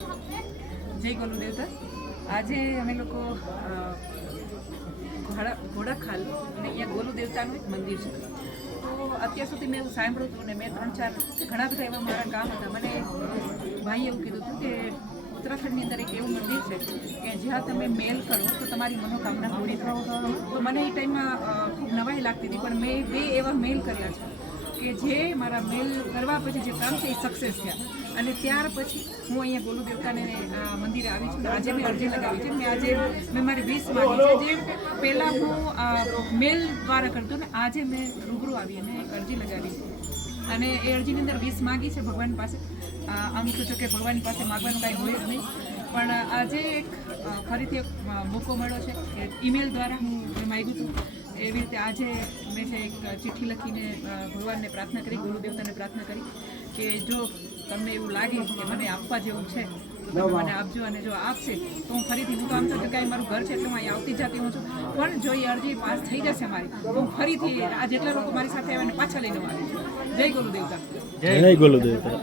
જય ગોલુદેવતા. આજે અમે લોકો ઘોડાખાલ અને અહીંયા ગોલુદેવતાનું એક મંદિર છે. તો અત્યાર સુધી મેં એવું સાંભળ્યું હતું ને મેં 3-4 ઘણા બધા એવા મારા કામ હતા. મને ભાઈએ એવું કીધું હતું કે ઉત્તરાખંડની અંદર એક એવું મંદિર છે કે જ્યાં તમે મેલ કરો તો તમારી મનોકામના પૂરી થાય. તો મને એ ટાઈમમાં ખૂબ નવાઈ લાગતી હતી, પણ મેં 2 એવા મેલ કર્યા છે કે જે મારા મેલ કરવા પછી જે કામ છે એ સક્સેસ થયા. અને ત્યાર પછી હું અહીંયા ગોલુદેવતાને મંદિરે આવી છું. આજે મેં અરજી લગાવી છે. મેં મારી 20 માંગી છે, જે પહેલાં હું મેલ દ્વારા કરતો ને આજે મેં રૂબરૂ આવી અને એક અરજી લગાવી છે. અને એ અરજીની અંદર 20 માંગી છે ભગવાન પાસે. આમ તો જો કે ભગવાન પાસે માગવાનું કાંઈ હોય જ નહીં, પણ આજે એક ફરીથી એક મોકો મળ્યો છે કે ઈમેલ દ્વારા હું માગ્યું હતું. એવી રીતે આજે મેં છે એક ચિઠ્ઠી લખીને ભગવાનને પ્રાર્થના કરી, ગુરુદેવતાને પ્રાર્થના કરી કે જો તમને એવું લાગે કે મને આપવા જેવું છે તો તમે મને આપજો, અને જો આપશે તો હું ફરીથી, હું તો આમ તો કાંઈ મારું ઘર છે એટલે હું અહીં આવતી જતી હું છું, પણ જો એ અરજી પાસ થઈ જશે મારી તો હું ફરીથી આ જેટલા લોકો મારી સાથે આવે ને પાછા લઈને આવીશ. જય ગોલુદેવતા. જય ગોલુદેવતા.